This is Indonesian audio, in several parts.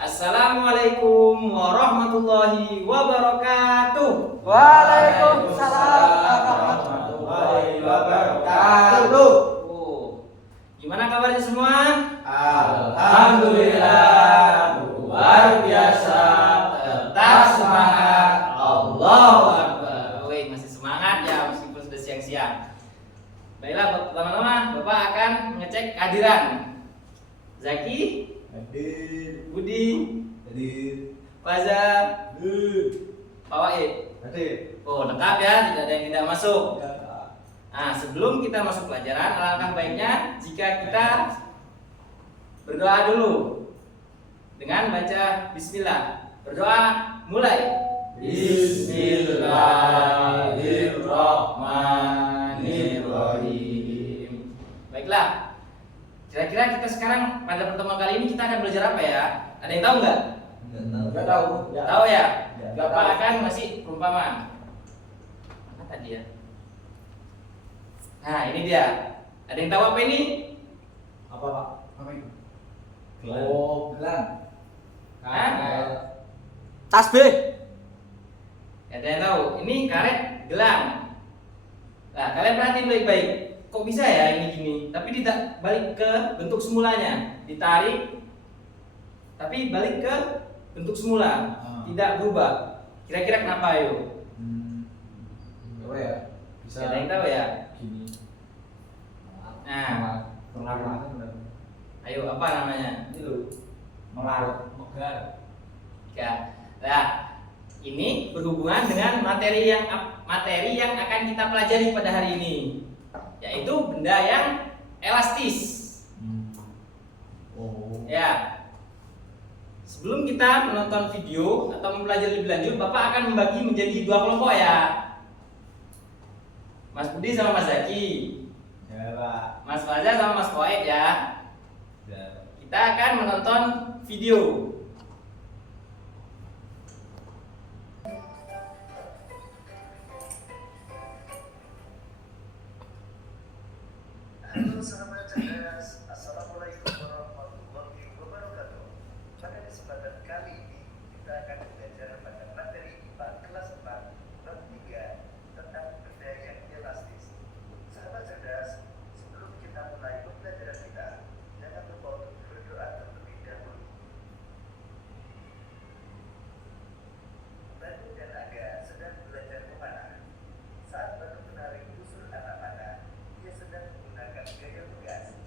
Assalamualaikum warahmatullahi wabarakatuh. Waalaikumsalam warahmatullahi wabarakatuh. Gimana kabarnya semua? Alhamdulillah, luar biasa, tetap semangat. Allahu Akbar. Wih, masih semangat ya meskipun sudah siang-siang. Baiklah, pertama-tama Bapak akan mengecek kehadiran. Zaki, Hadir. Budi, Hadir. Faza, Hadir. Pak Wahid. Hadir. Oh, lengkap ya, tidak ada yang tidak masuk. Ya. Nah, sebelum kita masuk pelajaran, alangkah baiknya jika kita berdoa dulu dengan baca bismillah. Berdoa mulai. Bismillahirrahmanirrahim. Baiklah. Kira-kira kita sekarang pada pertemuan kali ini kita akan belajar apa ya? Ada yang tahu nggak? Nggak tahu. Tahu ya? Nggak Bapak tahu. akan masih perumpamaan. Apa tadi ya? Nah, ini dia. Ada yang tahu apa ini? Apa Pak? Apa itu? Gelang. Oh, gelang. Hah? Tasbih. Ada yang tahu? Ini karet gelang. Nah, kalian perhatiin baik-baik. Kok bisa ya ini gini? Tapi tidak balik ke bentuk semulanya. Ditarik, tapi balik ke bentuk semula. Tidak berubah. Kira-kira kenapa ayo? Apa ya? Bisa. Ada yang tahu ya? Gini. Nah, ayo apa namanya? Ini loh. Megar. Ya. Nah, ini berhubungan dengan materi yang akan kita pelajari pada hari ini, yaitu benda yang elastis. Oh. Ya. Sebelum kita menonton video atau mempelajari lebih lanjut, Bapak akan membagi menjadi dua kelompok ya. Mas Budi sama Mas Zaki, Ya, Pak. Mas Faza sama Mas Koed ya. Ya. Kita akan menonton video. Halo sahabat cerdas, Assalamualaikum warahmatullahi wabarakatuh. Pada kesempatan kali ini kita akan belajar pada materi IPA kelas 4 bab 3 tentang benda yang elastis. Sahabat cerdas, sebelum kita mulai pembelajaran kita, jangan lupa untuk berdoa terlebih dahulu. Batu dan Aga sedang belajar memanah. Saat Batu menarik busur anak panah, ia sedang menggunakan gaya pegas.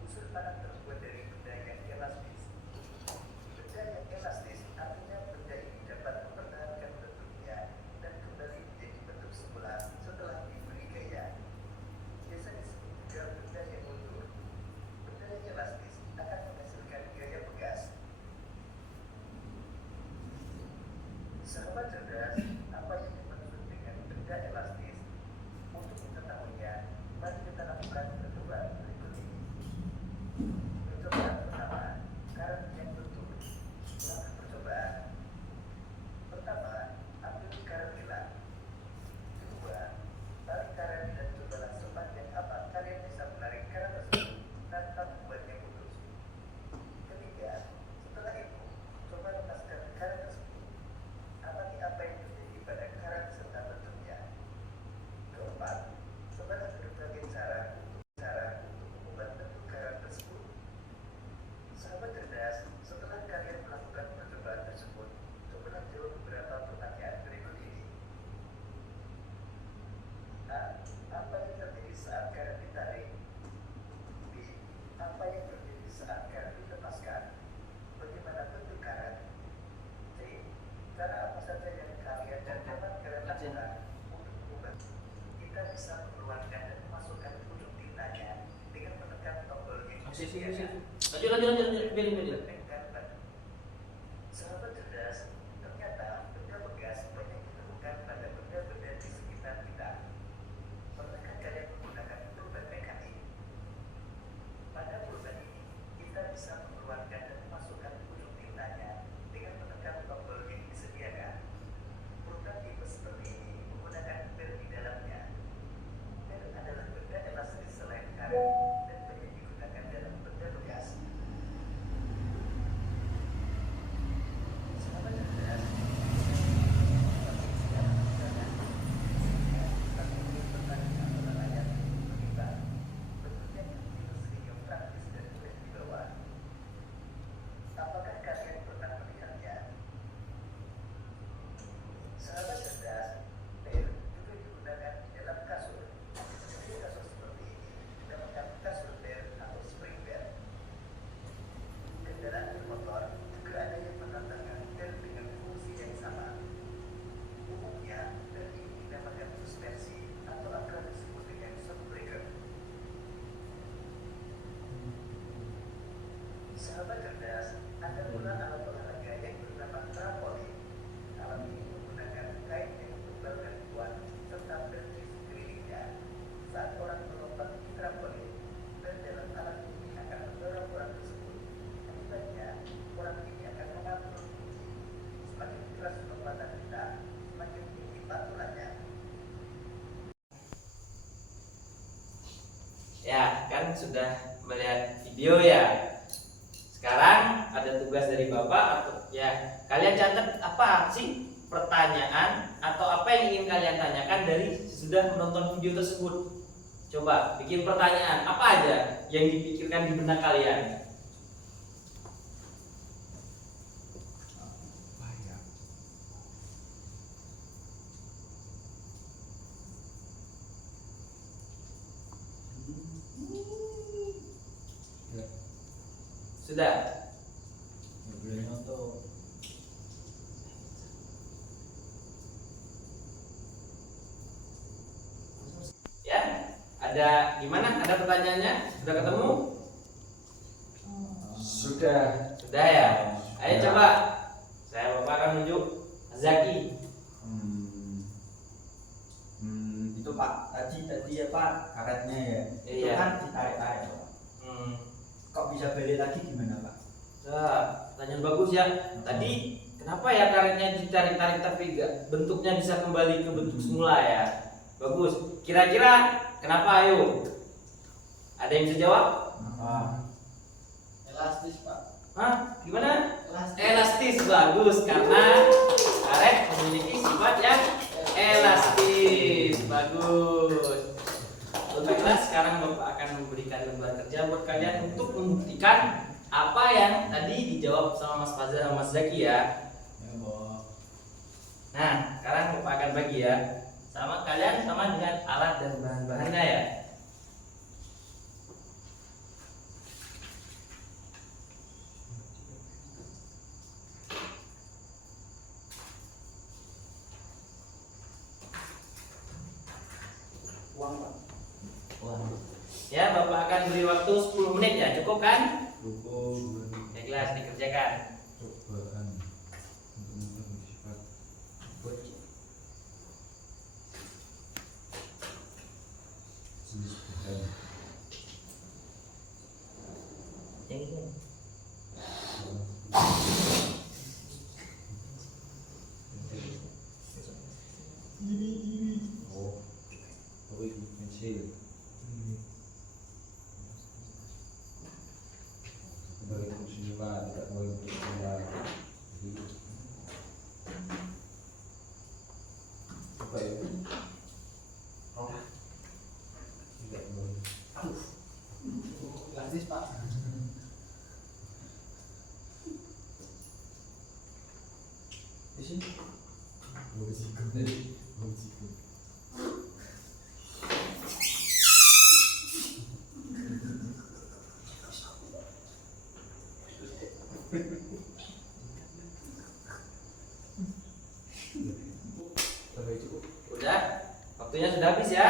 Busur panah terbuat dari benda yang elastis. Benda yang elastis artinya benda ini dapat mempertahankan bentuknya dan kembali menjadi bentuk semula setelah diberi gaya. Biasa disebut juga benda yang mundur. Benda yang elastis akan menghasilkan gaya pegas. Sahabat cerdas, apa yang dimaksud dengan benda elastis? Untuk mengetahuinya, mari kita lakukan percobaan berikut ini. Percobaan pertama, karet yang bentuk. Langkah percobaan. Pertama, ambil karet gelang. Kedua, tarik karet dan cobalah sepanjang apa kalian bisa menarik karet tersebut tanpa membuatnya putus. Ketiga, setelah itu, coba lepaskan karet tersebut. Amati apa yang terjadi pada karet serta bentuknya. Keempat, cobalah berbagai cara untuk mengubah bentuk karet tersebut. Sahabat cerdas, setelah kalian melakukan percobaan tersebut, cobalah jawab beberapa pertanyaan berikut ini. A. Apa yang terjadi saat karet ditarik? B. Apa yang terjadi saat karet dilepaskan? Bagaimana bentuk karet? C. Cara apa saja yang kalian dan dapat kalian lakukan untuk mengubah? Kita bisa mengeluarkan dan memasukkan ujung tintanya dengan menekan tombol yang disediakan. Lanjut. Pilih. Tekan batu. Sahabat cerdas, ternyata benda bekas banyak ditemukan pada benda-benda di sekitar kita. Pernahkah kalian menggunakan pulpen mekanik? Pada pulpen ini, kita bisa mengeluarkan dan memasukkan ujung tintanya dengan menekan tombol yang disediakan. Pulpen tipe seperti ini menggunakan bel di dalamnya. Bel adalah benda elastis selain karet dan banyak digunakan dalam benda bekas. Sahabat cerdas, ada pula alat olahraga yang bernama trampolin. Alat ini menggunakan kain yang tebal dan kuat serta berdiri sekelilingnya. Saat orang melompat di trampolin, dan dalam alat ini akan mendorong orang tersebut. Akibatnya, orang ini akan mengatur kunci. Semakin keras lompatan kita, semakin tinggi pantulannya. Ya, kan sudah melihat video ya. Sekarang ada tugas dari Bapak atau ya, kalian catat apa sih pertanyaan atau apa yang ingin kalian tanyakan dari sudah menonton video tersebut. Coba bikin pertanyaan apa aja yang dipikirkan di benak kalian. Sudah? boleh nonton. Ya, ada gimana? Ada pertanyaannya? Sudah ketemu? Sudah. Sudah ya? Ayo Sudah. coba. Saya Bapak akan menunjuk Zaki. Itu Pak, tadi ya Pak, karetnya ya. Itu Iya. kan ditarik-tarik Pak. Kok bisa balik lagi gimana Pak? Nah, pertanyaan bagus ya. Tadi kenapa ya karetnya ditarik-tarik tapi bentuknya bisa kembali ke bentuk semula ya? Bagus. Kira-kira kenapa ayo? Ada yang bisa jawab? Kenapa? Elastis Pak. Hah? Gimana? Elastis. Elastis, bagus karena karet memiliki sifat yang elastis. Bagus. Baiklah, sekarang Bapak akan memberikan lembar kerja buat kalian untuk membuktikan apa yang tadi dijawab sama Mas Fazal sama Mas Zaki ya. Ya Boh. Nah, sekarang Bapak akan bagi ya. Sama kalian sama dengan alat dan bahan-bahannya ya. Uang Pak. Ya, Bapak akan beri waktu 10 menit ya, cukup kan? Dukung Baiklah, dikerjakan. cobaan untuk membangun sifat bocil. Jenis bukan oh, oh ini pensil. Sebagai musibah tidak boleh berubah. Apa ya? Oh, tidak boleh. Elastis Pak. Di sini. Bosiku tadi. Bosiku. Sampai cukup. Udah, waktunya sudah habis ya. Ya,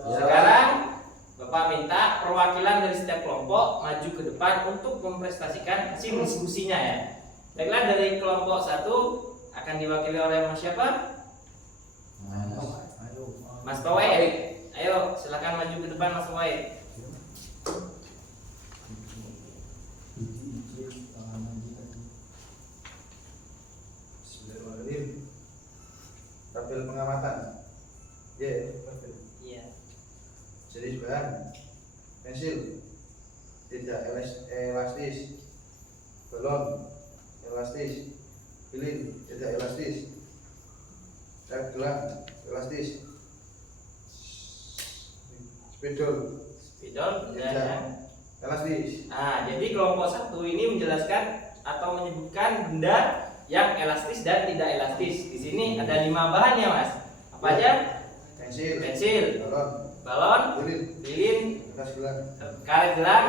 Ya. Sekarang Bapak minta perwakilan dari setiap kelompok maju ke depan untuk mempresentasikan hasil diskusinya ya. Baiklah, dari kelompok 1 akan diwakili oleh Mas siapa? Ayo. Mas Towe. Ayo, silakan maju ke depan Mas Towe. Bismillahirrahmanirrahim. Tabel pengamatan. Ya, tabel. Iya. Jenis bahan pensil, tidak elastis, balon elastis, lilin tidak elastis, gelang elastis, spidol Spidol tidak dan elastis. jadi kelompok 1 ini menjelaskan atau menyebutkan benda yang elastis dan tidak elastis. Di sini ada 5 bahan ya Mas. Apa aja? Pensil, Pensil, balon, balon, lilin, lilin, kertas gelang, karet gelang,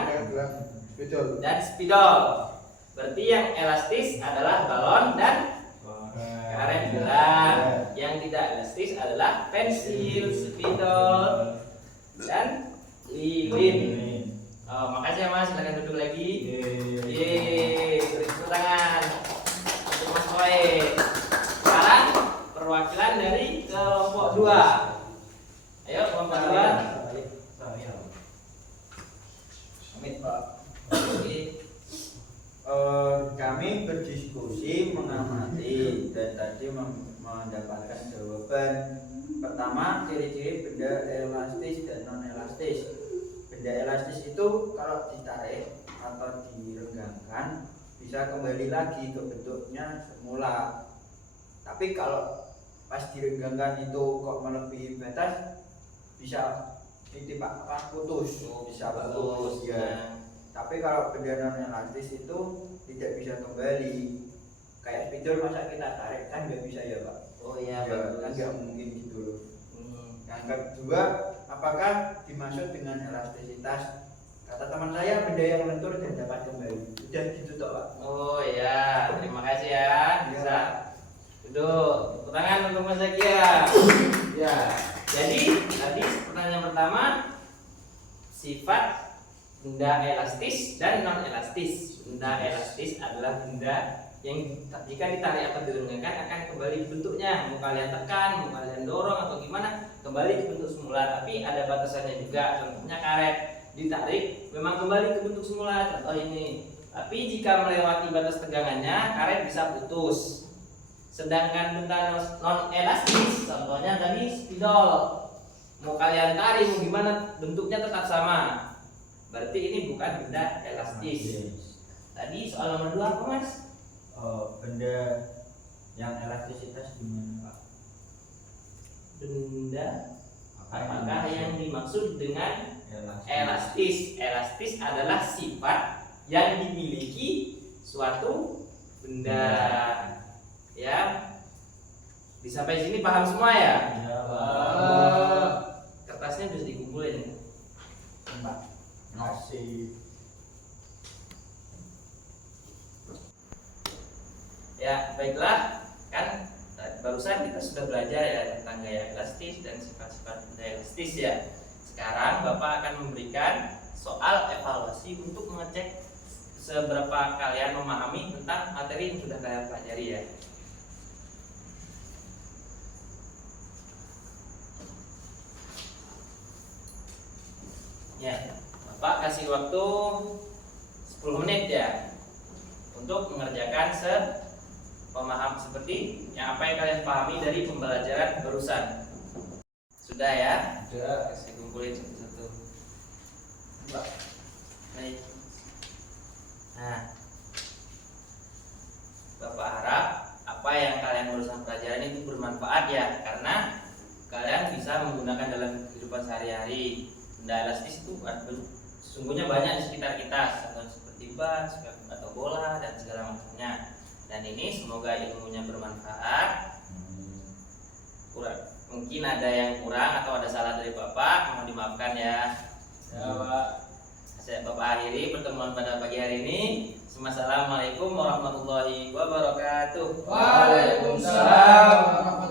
spidol. dan spidol. Berarti yang elastis adalah balon dan karet gelang. Yang tidak elastis adalah pensil, spidol, dan lilin. Oh, makasih ya Mas, silakan duduk lagi. Yeay. kedua. Ayo kelompok kedua. Amit Pak. Kami berdiskusi mengamati dan tadi mendapatkan jawaban. Pertama, ciri-ciri benda elastis dan non elastis. Benda elastis itu kalau ditarik atau direnggangkan bisa kembali lagi ke bentuknya semula. Tapi kalau pas direnggangkan itu kok melebihi batas, bisa ini Pak, putus. Bisa putus ya. Tapi kalau benda non elastis itu tidak bisa kembali. Kayak spidol masa kita tarik kan nggak bisa ya Pak? Oh iya, Ya, bagus. kan nggak mungkin gitu loh. Yang Hmm. kedua, apakah dimaksud dengan elastisitas? Kata teman saya, benda yang lentur dan dapat kembali. Udah gitu toh Pak. Oh iya, terima kasih ya. Bisa duduk. Tepuk tangan untuk Mas Zakia. Ya. Jadi tadi pertanyaan pertama, sifat benda elastis dan non elastis. Benda elastis adalah benda yang jika ditarik atau direnggangkan akan kembali bentuknya. Mau kalian tekan, mau kalian dorong atau gimana, kembali ke bentuk semula. Tapi ada batasannya juga. Contohnya karet, ditarik memang kembali ke bentuk semula. Contoh ini. Tapi jika melewati batas tegangannya, karet bisa putus. Sedangkan benda non elastis, contohnya tadi spidol, mau kalian tarik mau gimana, bentuknya tetap sama. Berarti ini bukan benda elastis. Tadi soal nomor 2 apa Mas? Benda yang elastisitas gimana Pak? Benda apakah yang dimaksud dengan elastis? Elastis adalah sifat yang dimiliki suatu benda. Ya, sampai sini paham semua ya? Ya, Kertasnya harus dikumpulin. Pak. Nasi. Ya, baiklah. Kan barusan kita sudah belajar ya tentang gaya elastis dan sifat-sifat benda elastis ya. Sekarang Bapak akan memberikan soal evaluasi untuk mengecek seberapa kalian memahami tentang materi yang sudah kalian pelajari ya. Ya, Bapak kasih waktu 10 menit ya untuk mengerjakan pemaham seperti yang apa yang kalian pahami dari pembelajaran barusan. Sudah ya? Sudah. Kasih kumpulin satu-satu. Baik. Nah, Bapak harap apa yang kalian barusan pelajari itu bermanfaat ya, karena kalian bisa menggunakan dalam kehidupan sehari-hari. Benda elastis itu sesungguhnya banyak di sekitar kita, seperti bat, atau bola dan segala macamnya. Dan ini semoga ilmunya bermanfaat. Mungkin ada yang kurang atau ada salah dari Bapak, mohon dimaafkan ya. Ya Pak. Saya Bapak akhiri pertemuan pada pagi hari ini. Assalamualaikum warahmatullahi wabarakatuh. Waalaikumsalam warahmatullahi